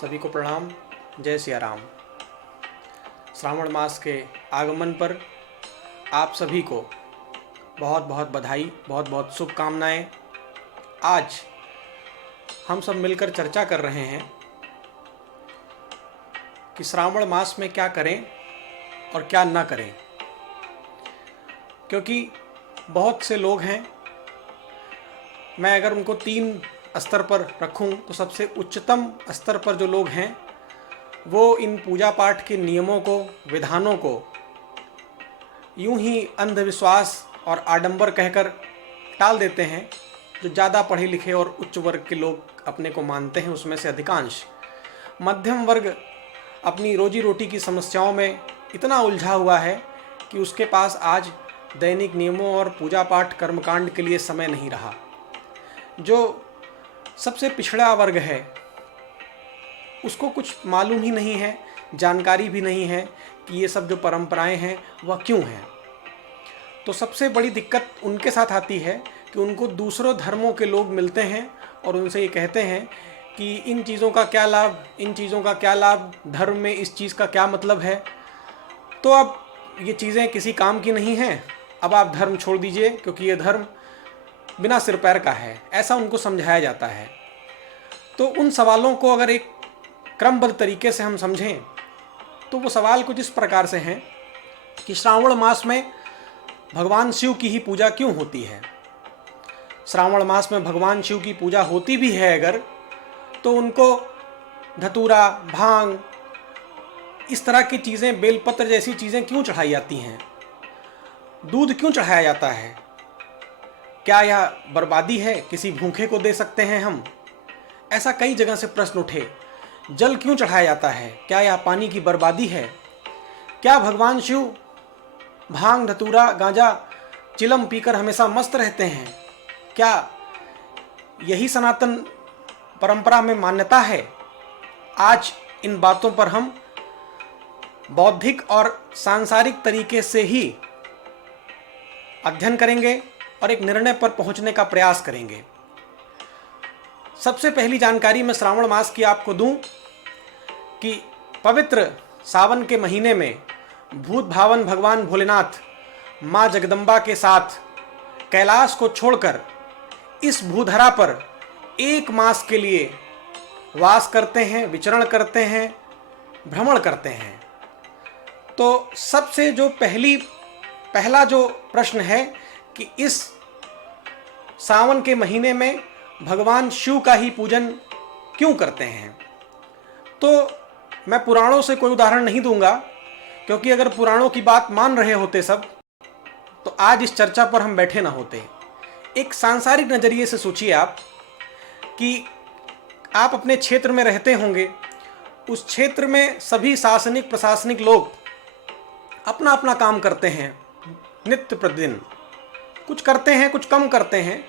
सभी को प्रणाम। जय सिया राम। श्रावण मास के आगमन पर आप सभी को बहुत बहुत बधाई, बहुत बहुत शुभकामनाएं। आज हम सब मिलकर चर्चा कर रहे हैं कि श्रावण मास में क्या करें और क्या ना करें, क्योंकि बहुत से लोग हैं। मैं अगर उनको 3 स्तर पर रखूं तो सबसे उच्चतम स्तर पर जो लोग हैं वो इन पूजा पाठ के नियमों को, विधानों को यूं ही अंधविश्वास और आडंबर कहकर टाल देते हैं। जो ज़्यादा पढ़े लिखे और उच्च वर्ग के लोग अपने को मानते हैं, उसमें से अधिकांश मध्यम वर्ग अपनी रोजी रोटी की समस्याओं में इतना उलझा हुआ है कि उसके पास आज दैनिक नियमों और पूजा पाठ कर्मकांड के लिए समय नहीं रहा। जो सबसे पिछड़ा वर्ग है उसको कुछ मालूम ही नहीं है, जानकारी भी नहीं है कि ये सब जो परंपराएं हैं वह क्यों हैं। तो सबसे बड़ी दिक्कत उनके साथ आती है कि उनको दूसरों धर्मों के लोग मिलते हैं और उनसे ये कहते हैं कि इन चीज़ों का क्या लाभ, इन चीज़ों का क्या लाभ, धर्म में इस चीज़ का क्या मतलब है। तो अब ये चीज़ें किसी काम की नहीं हैं, अब आप धर्म छोड़ दीजिए क्योंकि ये धर्म बिना सिर पैर का है, ऐसा उनको समझाया जाता है। तो उन सवालों को अगर एक क्रमबद्ध तरीके से हम समझें तो वो सवाल कुछ इस प्रकार से हैं कि श्रावण मास में भगवान शिव की ही पूजा क्यों होती है। श्रावण मास में भगवान शिव की पूजा होती भी है अगर, तो उनको धतूरा, भांग, इस तरह की चीज़ें, बेलपत्र जैसी चीज़ें क्यों चढ़ाई जाती हैं, दूध क्यों चढ़ाया जाता है। क्या यह बर्बादी है, किसी भूखे को दे सकते हैं हम। ऐसा कई जगह से प्रश्न उठे। जल क्यों चढ़ाया जाता है, क्या यह पानी की बर्बादी है। क्या भगवान शिव भांग, धतूरा, गांजा, चिलम पीकर हमेशा मस्त रहते हैं। क्या यही सनातन परंपरा में मान्यता है। आज इन बातों पर हम बौद्धिक और सांसारिक तरीके से ही अध्ययन करेंगे और एक निर्णय पर पहुंचने का प्रयास करेंगे। सबसे पहली जानकारी मैं श्रावण मास की आपको दूं कि पवित्र सावन के महीने में भूत भावन भगवान भोलेनाथ माँ जगदम्बा के साथ कैलाश को छोड़कर इस भूधरा पर 1 मास के लिए वास करते हैं, विचरण करते हैं, भ्रमण करते हैं। तो सबसे जो पहला जो प्रश्न है कि इस सावन के महीने में भगवान शिव का ही पूजन क्यों करते हैं। तो मैं पुराणों से कोई उदाहरण नहीं दूंगा, क्योंकि अगर पुराणों की बात मान रहे होते सब तो आज इस चर्चा पर हम बैठे ना होते। एक सांसारिक नज़रिए से सोचिए आप कि आप अपने क्षेत्र में रहते होंगे, उस क्षेत्र में सभी शासनिक प्रशासनिक लोग अपना अपना काम करते हैं, नित्य प्रतिदिन कुछ करते हैं, कुछ कम करते हैं।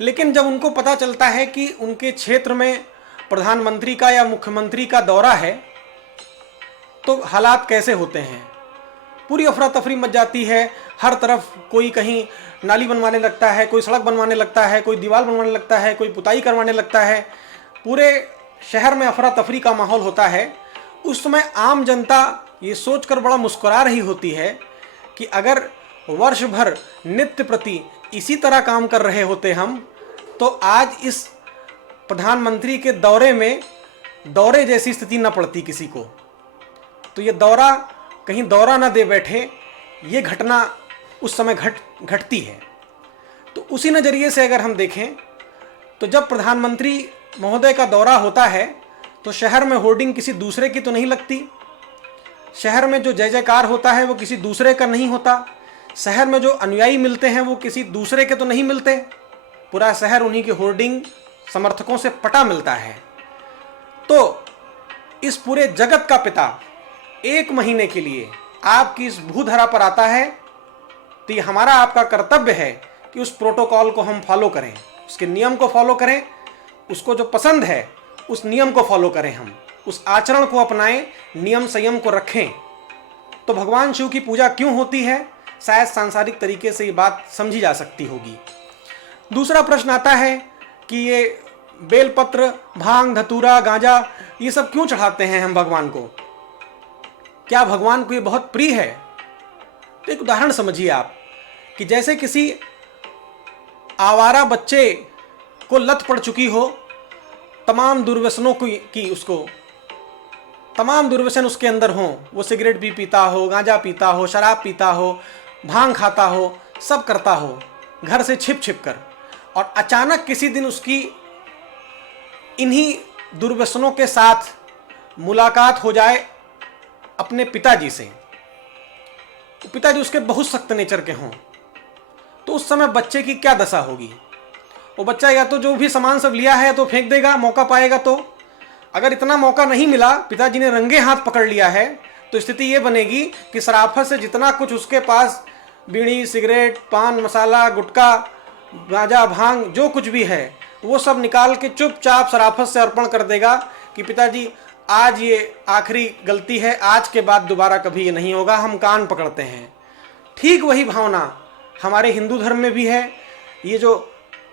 लेकिन जब उनको पता चलता है कि उनके क्षेत्र में प्रधानमंत्री का या मुख्यमंत्री का दौरा है तो हालात कैसे होते हैं। पूरी अफरा तफरी मच जाती है। हर तरफ कोई कहीं नाली बनवाने लगता है, कोई सड़क बनवाने लगता है, कोई दीवार बनवाने लगता है, कोई पुताई करवाने लगता है। पूरे शहर में अफरा तफरी का माहौल होता है। उस समय आम जनता ये सोचकर बड़ा मुस्कुरा रही होती है कि अगर वर्ष भर नित्य प्रति इसी तरह काम कर रहे होते हम तो आज इस प्रधानमंत्री के दौरे में दौरे जैसी स्थिति न पड़ती किसी को। तो ये दौरा कहीं दौरा न दे बैठे, ये घटना उस समय घटती है। तो उसी नज़रिए से अगर हम देखें तो जब प्रधानमंत्री महोदय का दौरा होता है तो शहर में होर्डिंग किसी दूसरे की तो नहीं लगती। शहर में जो जय जयकार होता है वो किसी दूसरे का नहीं होता। शहर में जो अनुयायी मिलते हैं वो किसी दूसरे के तो नहीं मिलते। पूरा शहर उन्हीं के होर्डिंग समर्थकों से पटा मिलता है। तो इस पूरे जगत का पिता 1 महीने के लिए आपकी इस भूधरा पर आता है, तो ये हमारा आपका कर्तव्य है कि उस प्रोटोकॉल को हम फॉलो करें, उसके नियम को फॉलो करें। उसको जो पसंद है उस नियम को फॉलो करें, हम उस आचरण को अपनाएं, नियम संयम को रखें। तो भगवान शिव की पूजा क्यों होती है, शायद सांसारिक तरीके से ये बात समझी जा सकती होगी। दूसरा प्रश्न आता है कि ये बेलपत्र, भांग, धतूरा, गांजा ये सब क्यों चढ़ाते हैं हम भगवान को? क्या भगवान को ये बहुत प्रिय है? तो एक उदाहरण समझिए आप, कि जैसे किसी आवारा बच्चे को लत पड़ चुकी हो तमाम दुर्व्यसनों की उसको तमाम दुर्व्यसन उसके अंदर हों, वो सिगरेट भी पीता हो, गांजा पीता हो, शराब पीता हो, भांग खाता हो, सब करता हो घर से छिप छिप कर, और अचानक किसी दिन उसकी इन्हीं दुर्व्यसनों के साथ मुलाकात हो जाए अपने पिताजी से, पिताजी उसके बहुत सख्त नेचर के हों, तो उस समय बच्चे की क्या दशा होगी? वो बच्चा या तो जो भी सामान सब लिया है तो फेंक देगा, मौका पाएगा तो। अगर इतना मौका नहीं मिला, पिताजी ने रंगे हाथ पकड़ लिया है, तो स्थिति ये बनेगी कि शराफत से जितना कुछ उसके पास बीड़ी, सिगरेट, पान मसाला, गुटखा, गांजा, भांग जो कुछ भी है वो सब निकाल के चुपचाप शराफत से अर्पण कर देगा कि पिताजी आज ये आखिरी गलती है, आज के बाद दोबारा कभी ये नहीं होगा, हम कान पकड़ते हैं। ठीक वही भावना हमारे हिंदू धर्म में भी है। ये जो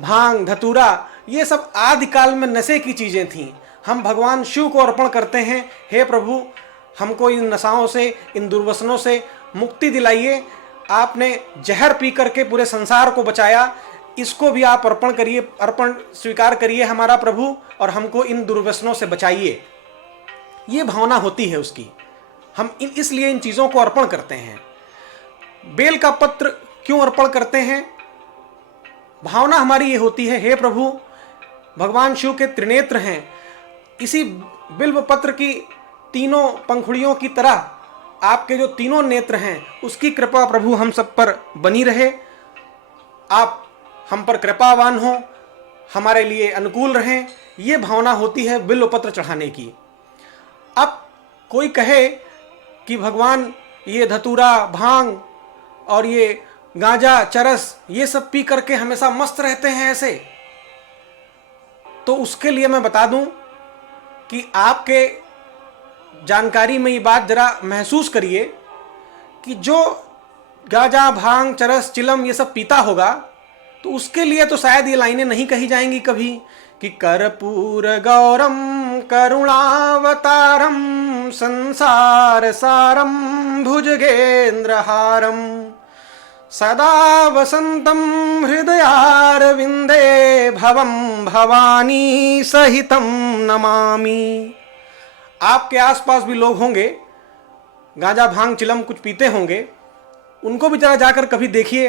भांग, धतूरा, ये सब आदिकाल में नशे की चीज़ें थीं। हम भगवान शिव को अर्पण करते हैं, हे प्रभु हमको इन नशाओं से, इन दुर्व्यसनों से मुक्ति दिलाइए। आपने जहर पी करके पूरे संसार को बचाया, इसको भी आप अर्पण करिए, अर्पण स्वीकार करिए हमारा प्रभु, और हमको इन दुर्व्यसनों से बचाइए। ये भावना होती है उसकी। हम इसलिए इन चीज़ों को अर्पण करते हैं। बेल का पत्र क्यों अर्पण करते हैं? भावना हमारी ये होती है, हे प्रभु भगवान शिव के त्रिनेत्र हैं, इसी बिल्व पत्र की तीनों पंखुड़ियों की तरह आपके जो तीनों नेत्र हैं उसकी कृपा प्रभु हम सब पर बनी रहे। आप हम पर कृपावान हो, हमारे लिए अनुकूल रहें। ये भावना होती है बिल्व पत्र चढ़ाने की। अब कोई कहे कि भगवान ये धतूरा, भांग और ये गांजा, चरस ये सब पी करके हमेशा मस्त रहते हैं ऐसे, तो उसके लिए मैं बता दूं कि आपके जानकारी में ये बात जरा महसूस करिए कि जो गांजा, भांग, चरस, चिलम ये सब पीता होगा तो उसके लिए तो शायद ये लाइनें नहीं कही जाएंगी कभी कि कर्पूर गौरम करुणावतारम संसार सारम भुजगेंद्रहारम सदा वसंतम हृदयारविंदे भवम भवानी सहितम नमामि। आपके आसपास भी लोग होंगे गांजा, भांग, चिलम कुछ पीते होंगे, उनको भी जरा जाकर कभी देखिए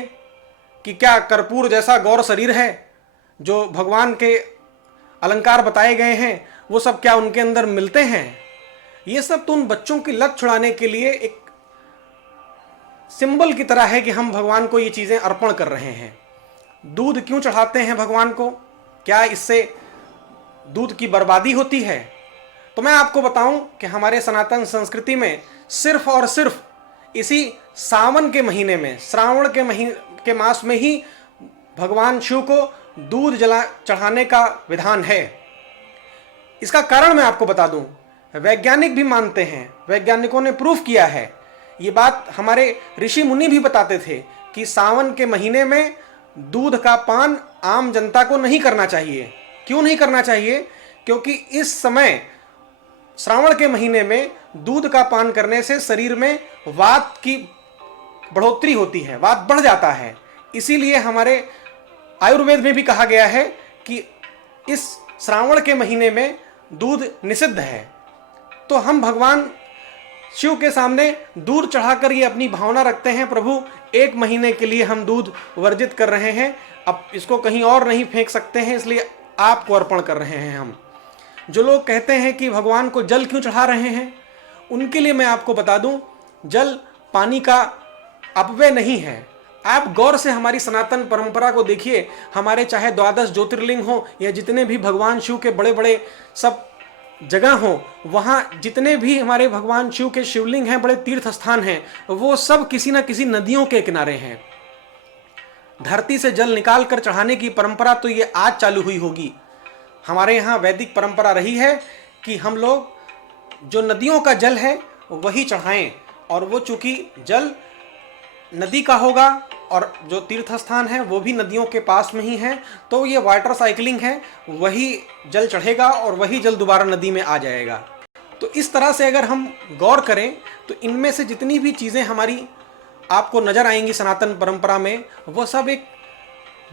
कि क्या कर्पूर जैसा गौर शरीर है, जो भगवान के अलंकार बताए गए हैं वो सब क्या उनके अंदर मिलते हैं? ये सब तो उन बच्चों की लत छुड़ाने के लिए एक सिंबल की तरह है कि हम भगवान को ये चीज़ें अर्पण कर रहे हैं। दूध क्यों चढ़ाते हैं भगवान को? क्या इससे दूध की बर्बादी होती है? तो मैं आपको बताऊं कि हमारे सनातन संस्कृति में सिर्फ और सिर्फ इसी सावन के महीने में, श्रावण के मास में ही भगवान शिव को दूध चढ़ाने का विधान है। इसका कारण मैं आपको बता दूं, वैज्ञानिक भी मानते हैं, वैज्ञानिकों ने प्रूफ किया है। ये बात हमारे ऋषि मुनि भी बताते थे कि सावन के महीने में दूध का पान आम जनता को नहीं करना चाहिए। क्यों नहीं करना चाहिए? क्योंकि इस समय श्रावण के महीने में दूध का पान करने से शरीर में वात की बढ़ोतरी होती है, वात बढ़ जाता है। इसीलिए हमारे आयुर्वेद में भी कहा गया है कि इस श्रावण के महीने में दूध निषिद्ध है। तो हम भगवान शिव के सामने दूध चढ़ाकर ये अपनी भावना रखते हैं, प्रभु एक महीने के लिए हम दूध वर्जित कर रहे हैं, अब इसको कहीं और नहीं फेंक सकते हैं, इसलिए आपको अर्पण कर रहे हैं हम। जो लोग कहते हैं कि भगवान को जल क्यों चढ़ा रहे हैं, उनके लिए मैं आपको बता दूं, जल पानी का अपव्यय नहीं है। आप गौर से हमारी सनातन परंपरा को देखिए, हमारे चाहे 12 ज्योतिर्लिंग हो या जितने भी भगवान शिव के बड़े बड़े सब जगह हो, वहाँ जितने भी हमारे भगवान शिव के शिवलिंग हैं, बड़े तीर्थ स्थान हैं, वो सब किसी न किसी नदियों के किनारे हैं। धरती से जल निकाल कर चढ़ाने की परंपरा तो ये आज चालू हुई होगी। हमारे यहाँ वैदिक परंपरा रही है कि हम लोग जो नदियों का जल है वही चढ़ाएं, और वो चूंकि जल नदी का होगा, और जो तीर्थ स्थान है वो भी नदियों के पास में ही है, तो ये वाटर साइकिलिंग है, वही जल चढ़ेगा और वही जल दोबारा नदी में आ जाएगा। तो इस तरह से अगर हम गौर करें तो इनमें से जितनी भी चीज़ें हमारी आपको नज़र आएंगी सनातन परंपरा में, वो सब एक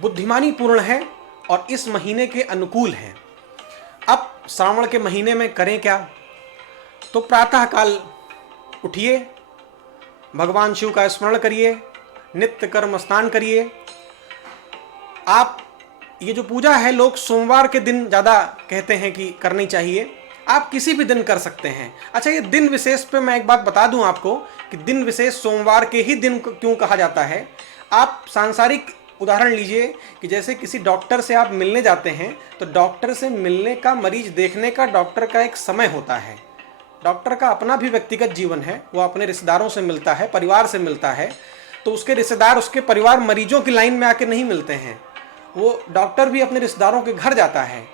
बुद्धिमानी पूर्ण है और इस महीने के अनुकूल हैं। अब श्रावण के महीने में करें क्या? तो प्रातःकाल उठिए, भगवान शिव का स्मरण करिए, नित्य कर्म स्नान करिए। आप ये जो पूजा है लोग सोमवार के दिन ज़्यादा कहते हैं कि करनी चाहिए, आप किसी भी दिन कर सकते हैं। अच्छा, ये दिन विशेष पे मैं एक बात बता दूं आपको कि दिन विशेष सोमवार के ही दिन क्यों कहा जाता है। आप सांसारिक उदाहरण लीजिए कि जैसे किसी डॉक्टर से आप मिलने जाते हैं, तो डॉक्टर से मिलने का, मरीज देखने का डॉक्टर का एक समय होता है। डॉक्टर का अपना भी व्यक्तिगत जीवन है, वो अपने रिश्तेदारों से मिलता है, परिवार से मिलता है, तो उसके रिश्तेदार, उसके परिवार मरीजों की लाइन में आके नहीं मिलते हैं, वो डॉक्टर भी अपने रिश्तेदारों के घर जाता है।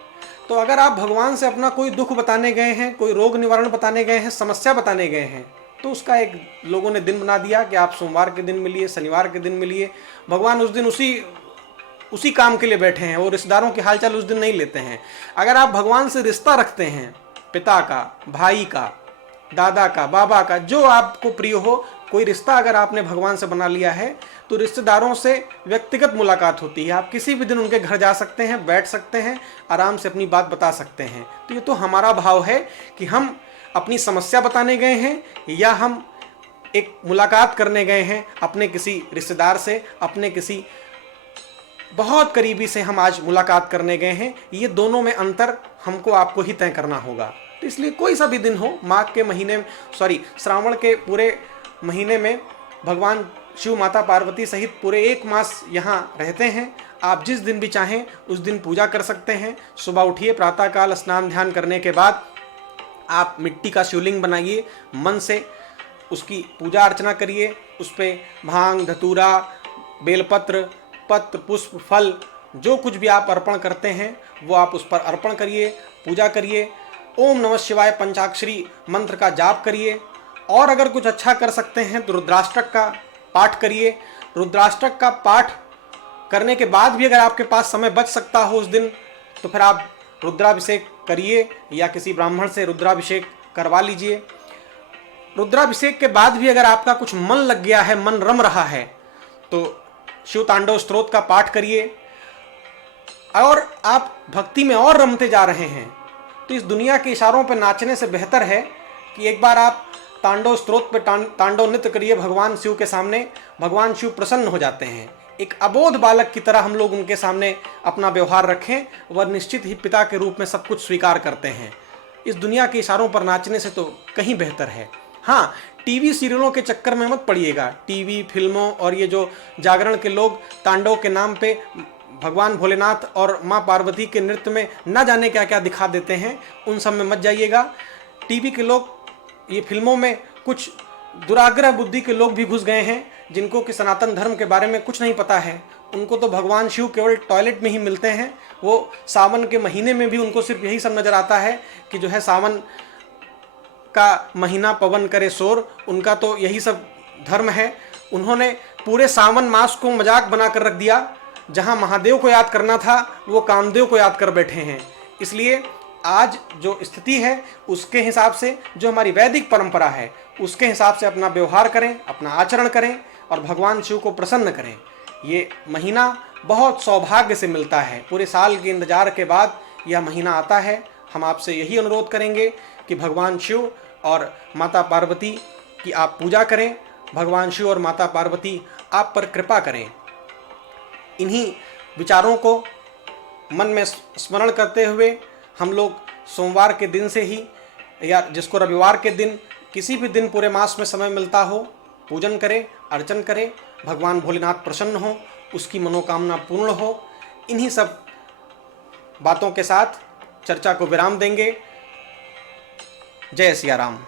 तो अगर आप भगवान से अपना कोई दुख बताने गए हैं, कोई रोग निवारण बताने गए हैं, समस्या बताने गए हैं, तो उसका एक लोगों ने दिन बना दिया कि आप सोमवार के दिन मिलिए, शनिवार के दिन मिलिए। भगवान उस दिन उसी काम के लिए बैठे हैं, वो रिश्तेदारों के हालचाल उस दिन नहीं लेते हैं। अगर आप भगवान से रिश्ता रखते हैं, पिता का, भाई का, दादा का, बाबा का, जो आपको प्रिय हो, कोई रिश्ता अगर आपने भगवान से बना लिया है, तो रिश्तेदारों से व्यक्तिगत मुलाकात होती है। आप किसी भी दिन उनके घर जा सकते हैं, बैठ सकते हैं, आराम से अपनी बात बता सकते हैं। तो ये तो हमारा भाव है कि हम अपनी समस्या बताने गए हैं या हम एक मुलाकात करने गए हैं अपने किसी रिश्तेदार से, अपने किसी बहुत करीबी से हम आज मुलाकात करने गए हैं। ये दोनों में अंतर हमको आपको ही तय करना होगा। तो इसलिए कोई सा भी दिन हो, माघ के महीने, श्रावण के पूरे महीने में भगवान शिव, माता पार्वती सहित पूरे 1 मास यहाँ रहते हैं। आप जिस दिन भी चाहें उस दिन पूजा कर सकते हैं। सुबह उठिए, प्रातःकाल स्नान ध्यान करने के बाद आप मिट्टी का शिवलिंग बनाइए, मन से उसकी पूजा अर्चना करिए। उस पर भांग, धतूरा, बेलपत्र, पत्र, पुष्प, फल, जो कुछ भी आप अर्पण करते हैं वो आप उस पर अर्पण करिए, पूजा करिए। ओम नमः शिवाय पंचाक्षरी मंत्र का जाप करिए। और अगर कुछ अच्छा कर सकते हैं तो रुद्राष्टक का पाठ करिए। रुद्राष्टक का पाठ करने के बाद भी अगर आपके पास समय बच सकता हो उस दिन, तो फिर आप रुद्राभिषेक करिए या किसी ब्राह्मण से रुद्राभिषेक करवा लीजिए। रुद्राभिषेक के बाद भी अगर आपका कुछ मन लग गया है, मन रम रहा है, तो शिव तांडव स्तोत्र का पाठ करिए। और आप भक्ति में और रमते जा रहे हैं तो इस दुनिया के इशारों पर नाचने से बेहतर है कि एक बार आप तांडव स्तोत्र पे तांडव नृत्य करिए भगवान शिव के सामने। भगवान शिव प्रसन्न हो जाते हैं। एक अबोध बालक की तरह हम लोग उनके सामने अपना व्यवहार रखें, वह निश्चित ही पिता के रूप में सब कुछ स्वीकार करते हैं। इस दुनिया के इशारों पर नाचने से तो कहीं बेहतर है। हाँ, टीवी सीरियलों के चक्कर में मत पड़िएगा। टीवी, फिल्मों और ये जो जागरण के लोग तांडव के नाम पे भगवान भोलेनाथ और माँ पार्वती के नृत्य में न जाने क्या क्या दिखा देते हैं, उन सब में मत जाइएगा। टीवी के लोग, ये फिल्मों में कुछ दुराग्रह बुद्धि के लोग भी घुस गए हैं जिनको कि सनातन धर्म के बारे में कुछ नहीं पता है। उनको तो भगवान शिव केवल टॉयलेट में ही मिलते हैं। वो सावन के महीने में भी उनको सिर्फ यही सब नज़र आता है कि जो है सावन का महीना पवन करे शोर, उनका तो यही सब धर्म है। उन्होंने पूरे सावन मास को मजाक बना कर रख दिया। जहाँ महादेव को याद करना था वो कामदेव को याद कर बैठे हैं। इसलिए आज जो स्थिति है उसके हिसाब से, जो हमारी वैदिक परंपरा है उसके हिसाब से अपना व्यवहार करें, अपना आचरण करें और भगवान शिव को प्रसन्न करें। ये महीना बहुत सौभाग्य से मिलता है। पूरे साल के इंतजार के बाद यह महीना आता है। हम आपसे यही अनुरोध करेंगे कि भगवान शिव और माता पार्वती की आप पूजा करें। भगवान शिव और माता पार्वती आप पर कृपा करें। इन्हीं विचारों को मन में स्मरण करते हुए हम लोग सोमवार के दिन से ही, या जिसको रविवार के दिन, किसी भी दिन पूरे मास में समय मिलता हो, पूजन करें, अर्चन करें। भगवान भोलेनाथ प्रसन्न हो, उसकी मनोकामना पूर्ण हो। इन्हीं सब बातों के साथ चर्चा को विराम देंगे। जय सिया राम।